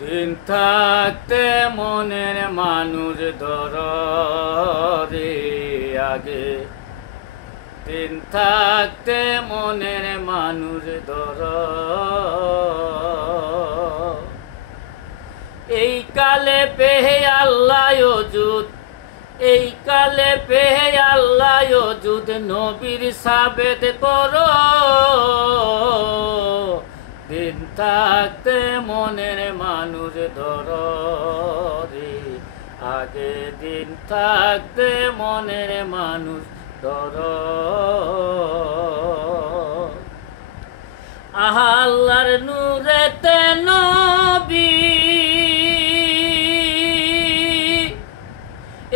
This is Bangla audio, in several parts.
দিন থাকতে মনের মানুষ ধরে আগে, দিন থাকতে মনের মানুষ ধর। এই কালে পেহে আল্লাহ ওজুদ, এই কালে পেহে আল্লাহ ওজুদ, নবীর সাবেত করো। দিন থাকতে মনের মানুষ ধরো রে আগে, দিন থাকতে মনের মানুষ ধরো। আল্লাহর নূরেতে নবী,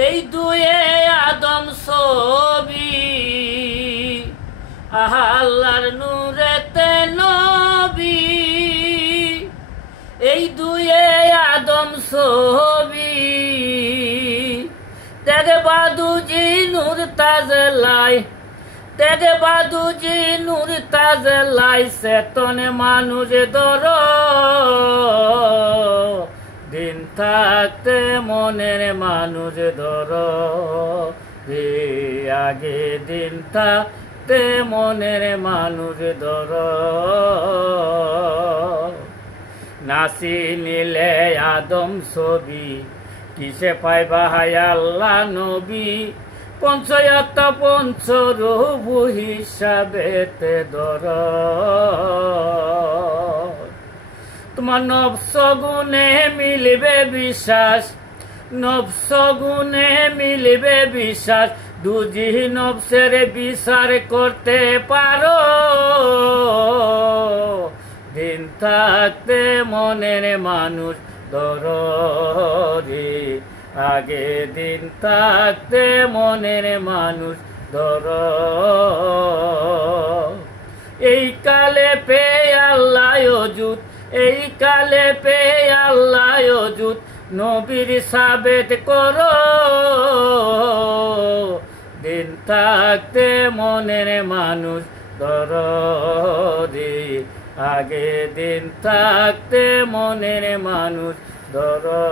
এই দুয়ে আদম ছবি। আল্লাহর নূরেতে নবী, এই দুয়ে আদম ছবি। তেরে বাদুজি নূর তাজলাই, তেরে বাদুজি নূর তাজলাই, চেতনে মানুষ ধরো। দিন থাকতে মনের মানুষ ধরো রে আগে, দিন থাকতে মনের মানুষ ধরো। নাসি নিলে আদম ছবি, কিসে পাইবা হায় আল্লাহ নবী। পঞ্চয়াত্ত পঞ্চরূপ হিসাবেতে ধর। তোমার নফস গুণে মিলবে বিশ্বাস, নফস গুণে মিলবে বিশ্বাস। দুজি নফসের বিচার করতে পারো। দিন থাকতে মনের মানুষ ধরো রে আগে, দিন থাকতে মনের মানুষ ধরো। এই কালে পেয়ে আল্লাহ ওজুদ, এই কালে পেয়ে আল্লাহ ওজুদ, নবীর সাবেত করো। দিন থাকতে মনের মানুষ ধরো রে আগে, দিন থাকতে মনের মানুষ ধরো।